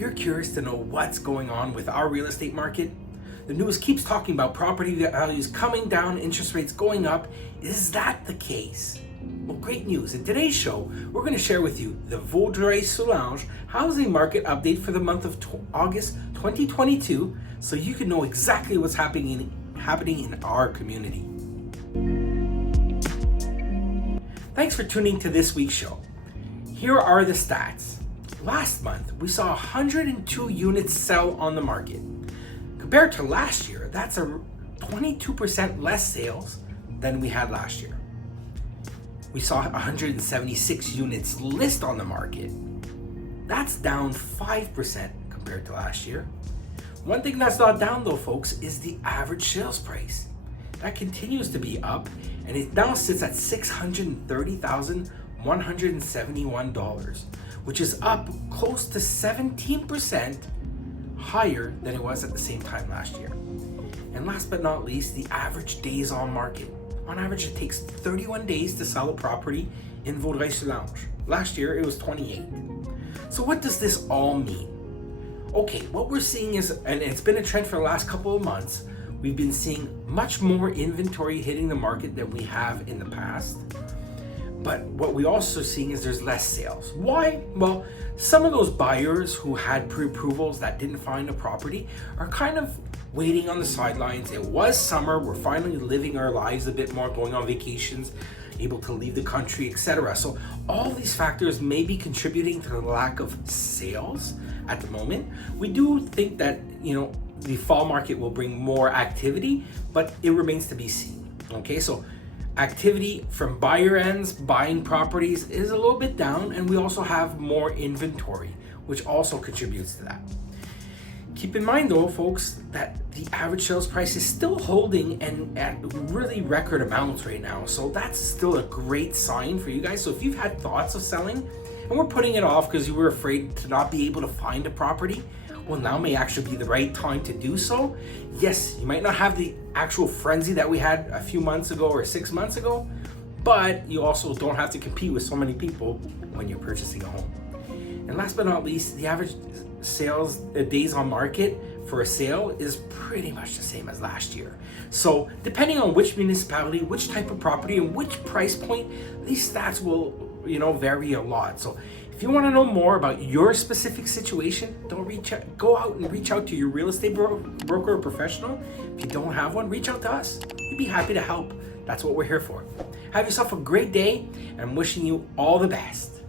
You're curious to know what's going on with our real estate market? The news keeps talking about property values coming down, interest rates going up. Is that the case? Well, great news. In today's show, we're going to share with you the Vaudreuil-Soulanges housing market update for the month of August 2022 so you can know exactly what's happening in our community. Thanks for tuning to this week's show. Here are the stats. Last month, we saw 102 units sell on the market. Compared to last year, that's a 22% less sales than we had last year. We saw 176 units list on the market. That's down 5% compared to last year. One thing that's not down though, folks, is the average sales price. That continues to be up, and it now sits at $630,171, which is up close to 17% higher than it was at the same time last year. And last but not least, the average days on market. On average, it takes 31 days to sell a property in Vaudreuil-Soulanges. Last year, it was 28. So what does this all mean? Okay, what we're seeing is, and it's been a trend for the last couple of months, we've been seeing much more inventory hitting the market than we have in the past. But what we also seeing is there's less sales. Why? Well, some of those buyers who had pre-approvals that didn't find a property are kind of waiting on the sidelines. It was summer, we're finally living our lives a bit more, going on vacations, able to leave the country, etc. So all these factors may be contributing to the lack of sales at the moment. We do think that, the fall market will bring more activity, but it remains to be seen. Okay, so activity from buyer ends, buying properties, is a little bit down, and we also have more inventory, which also contributes to that. Keep in mind though, folks, that the average sales price is still holding and at really record amounts right now. So that's still a great sign for you guys. So if you've had thoughts of selling and we're putting it off because you were afraid to not be able to find a property, well, now may actually be the right time to do so. Yes, you might not have the actual frenzy that we had a few months ago or 6 months ago, but you also don't have to compete with so many people when you're purchasing a home. And last but not least, the average sales days on market for a sale is pretty much the same as last year. So depending on which municipality, which type of property, and which price point, these stats will vary a lot. So if you want to know more about your specific situation, go out and reach out to your real estate broker or professional. If you don't have one, reach out to us. We'd be happy to help. That's what we're here for. Have yourself a great day, and I'm wishing you all the best.